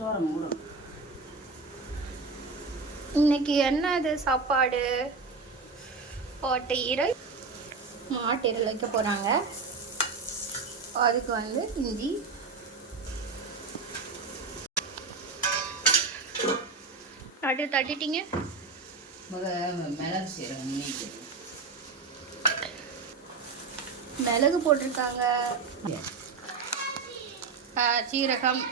சோறை மூடும் இன்னைக்கு என்ன இது சாப்பாடு? பாட்டு ஈரல் மாட்டு ஈரல் வைக்க போகிறாங்க அதுக்கு வந்து இஞ்சி. தட்டு தட்டிட்டீங்க? மிளகு சீரகம் மிளகு போட்டிருக்காங்க. சீரகம்.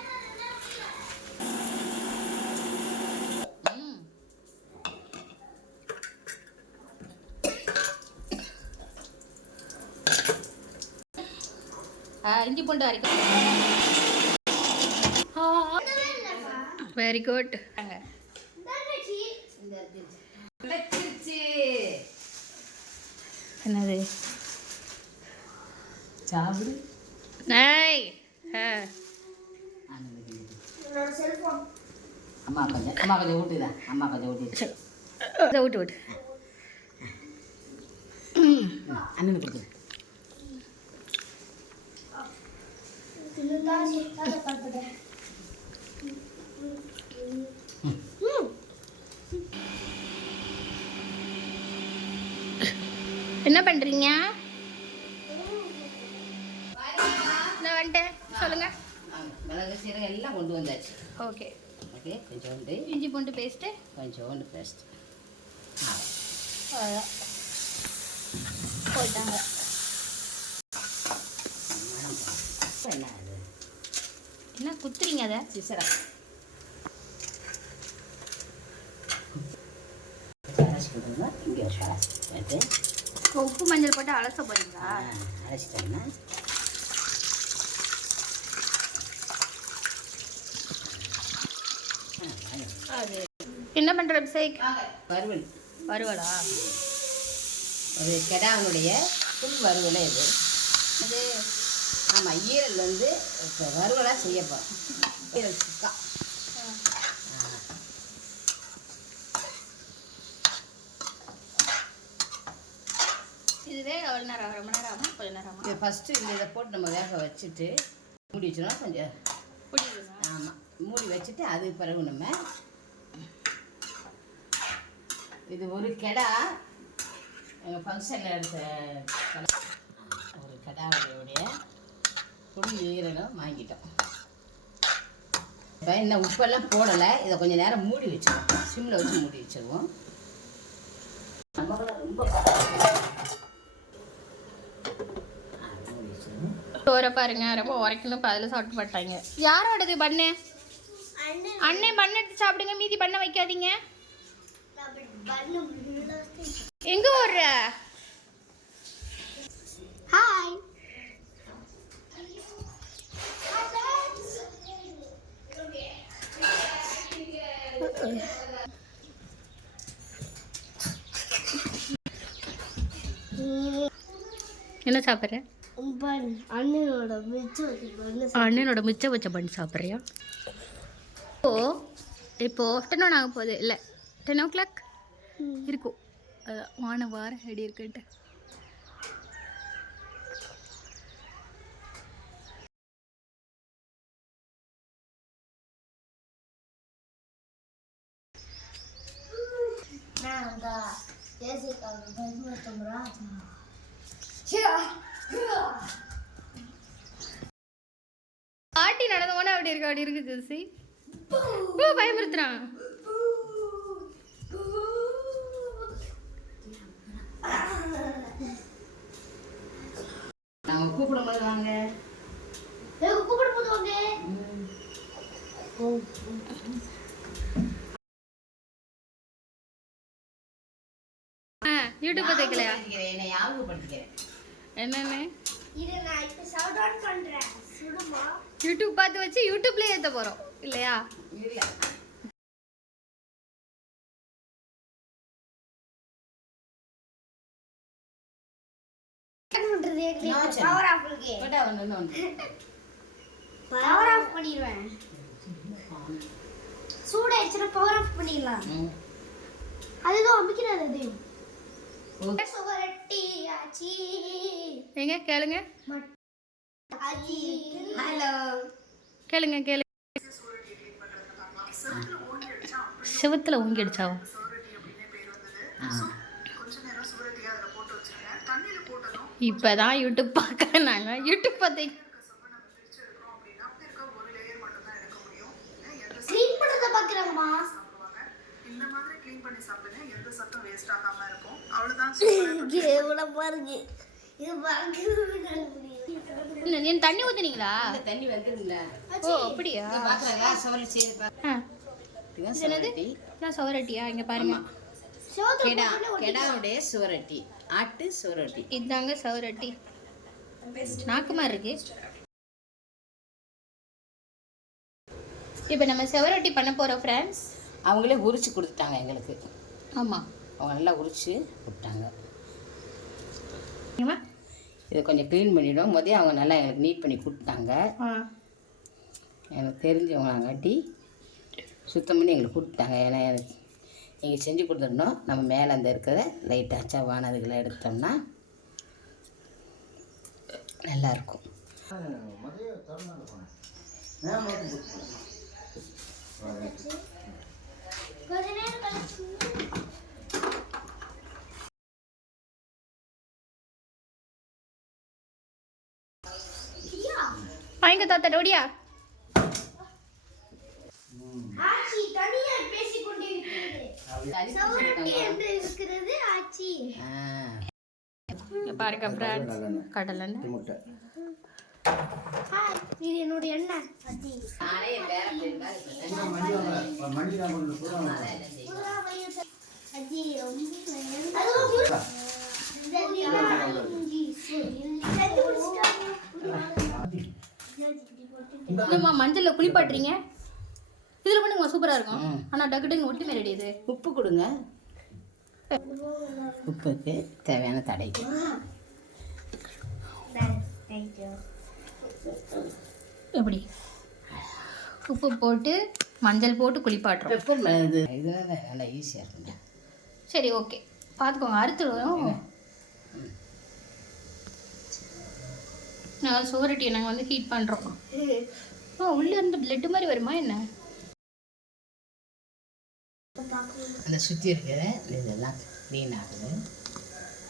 இஞ்சி பூண்டு அரைக்கும் வெரி குட் என்னது? சாப்பிடு. நை அம்மா கொஞ்சம் அம்மா கொஞ்சம் ஊட்டுதா அம்மா கொஞ்சம். இதை. விட்டு விட்டு அண்ணனுக்கு கொடுத்து என்ன பண்ணுறீங்க நான் வந்துட்டேன். சொல்லுங்கள் மிளகு சீரகம் எல்லாம் கொண்டு வந்தாச்சு. ஓகே. ஓகே கொஞ்சோண்டு இஞ்சி பூண்டு பேஸ்ட்டு கொஞ்சோண்டு பேஸ்ட் அதான் போயிட்டாங்க என்ன அது என்ன கலசி கொடுங்க இங்கே ஒரு உப்பு மஞ்சள் போட்டு அலச போறீங்களா அரைச்சிட்டோம்னா அது என்ன பண்ணுற அபிஷேக் வறுவல் வருவலா ஒரு கெடாவனுடைய புல் வறுவலை இது அது ஆமாம் ஈரல் வந்து இப்போ வறுவலாக செய்ய போகிறோம் ஈரல் சுக்கா இதுவே எவ்வளோ நேரம்? ரொம்ப நேரம் ஆகும்? கொஞ்ச நேரம் ஆகும்? இது ஃபஸ்ட்டு இந்த இதை போட்டு நம்ம வேக வச்சுட்டு மூடி வச்சிடும் கொஞ்சம். ஆமாம் மூடி வச்சுட்டு அது பிறகு நம்ம இது ஒரு கெடா எங்கள் ஃபங்க்ஷனில் எடுத்த. ஒரு கெடாவுடைய புளி ஈரலும் வாங்கிட்டோம். இப்போ இன்னும் உப்பெல்லாம் போடலை. இதை கொஞ்சம் நேரம் மூடி வச்சிருவோம். சிம்மில் வச்சு மூடி வச்சிருவோம். சோறை பாருங்க ரொம்ப உரைக்கணும் இப்போ அதில் சாப்பிட்டு பட்டாங்க. யாரோடது பண்ணு? அண்ணே பண்ண எடுத்து சாப்பிடுங்க. மீதி பண்ண வைக்காதீங்க. எங்க ஓடுற? என்ன சாப்பிட்ற? பன் அண்ணனோட அண்ணனோட மிச்சம் வச்ச பண்ணி சாப்பிட்றியா? ஓ இப்போ ஆஃப்டர்நூன் ஆக போகுது. இல்லை டென் ஓ கிளாக் இருக்கும். வான வாரம் எப்படி இருக்குன்ட்டு. நாங்க ராஜா பாட்டி நடந்த போனா அப்படி இருக்கு அப்படி இருக்கு ஜெசி. ஓ பயமுறுத்துறான். நாங்கள் கூப்பிடும்போது வாங்க. எனக்கு கூப்பிட போதுவாங்க யூடியூப் தைக்கலையா என்னை ஞாபகப்படுத்திக்கிறேன் என்னன்னு? இதை நான் இப்போ சவுட் பண்றேன். சுடுமா? யூடியூப் பார்த்து வச்சு யூடியூப்லேயே ஏற்ற போகிறோம் இல்லையா. Power of. பவர் ஆஃப் பண்ணிடுவேன். சூடாயிடுச்சுன்னா பவர் ஆஃப் பண்ணிடலாம். அதுதான் அமைக்கிறது அது. ஓ. சுவரட்டி ஆச்சி எங்க கேளுங்க. ஹலோ. கேளுங்க கேளுங்க செவத்தில் ஊங்கி அடிச்சாவா ஆ. இப்போ தான் யூடியூப் பார்க்க நாங்கள் யூடியூப் பார்த்து க்ளீன் பண்றத பாக்குறாங்கம்மா இந்த மாதிரி க்ளீன் பண்ணி சாப்பிடுங்க எந்த சத்தம் வேஸ்ட் ஆகாம இருக்கும். அவ்வளவுதான் இவ்வளவு பாருங்க. இது தண்ணி ஊற்றுனீங்களா இந்த தண்ணி வந்துருங்களா ஓ அப்படியா? பார்க்குறாங்களா சவல் செய்து என்னது? நான் சுவரட்டியா? இங்கே பாருங்க. கெடா கெடாவுடைய சுவரட்டி. ஆட்டு சுவரட்டி. இதாங்க சவரட்டி. நாக்குமா இருக்கு. இப்போ நம்ம செவரொட்டி பண்ண போகிறோம் ஃப்ரெண்ட்ஸ் அவங்களே உரிச்சு கொடுத்துட்டாங்க எங்களுக்கு. ஆமாம் அவங்க நல்லா உரிச்சு கொடுத்தாங்க ஏமா இதை கொஞ்சம் க்ளீன் பண்ணிவிடும் போதே அவங்க நல்லா எங்களுக்கு நீட் பண்ணி கொடுத்தாங்க. எனக்கு தெரிஞ்சவங்களாங்காட்டி சுத்தம் பண்ணி எங்களுக்கு கொடுத்தாங்க. ஏன்னா எனக்கு நீங்கள் செஞ்சு கொடுத்துடணும். நம்ம மேலே அந்த இருக்கிறத லைட்டாக சவானதுகளை எடுத்தோம்னா நல்லாயிருக்கும் கொஞ்ச நேரம் வாங்க தாத்தா டோடியா ஆச்சி தனியார் பேசிக் கொண்டிருக்கிறது. ஆச்சி? பாருங்க ஃப்ரெண்ட்ஸ் கடலை இது என்னோட எண்ணெய். அஜி ரொம்ப இல்லைம்மா மஞ்சளில் குளிப்பாட்டுறீங்க? இதில் பண்ணுங்க சூப்பராக இருக்கும். ஆனால் டக்கு டக்குன்னு ஒட்டி ரெடி இது. உப்பு கொடுங்க. உப்புக்கு தேவையான தடை. எப்படி? உப்பு போட்டு மஞ்சள் போட்டு குளிப்பாட்டுறோம். பெப்பர் மேலே இது நல்லா ஈஸியாக இருக்குங்க சரி ஓகே பார்த்துக்கோங்க அறுத்து நான் சுவரட்டியை நாங்கள் வந்து ஹீட் பண்ணுறோம் ஓ உள்ளே இருந்து பிளட்டு மாதிரி வருமா என்ன? அந்த சுற்றி இருக்கிற இதெல்லாம் க்ளீன் ஆகுது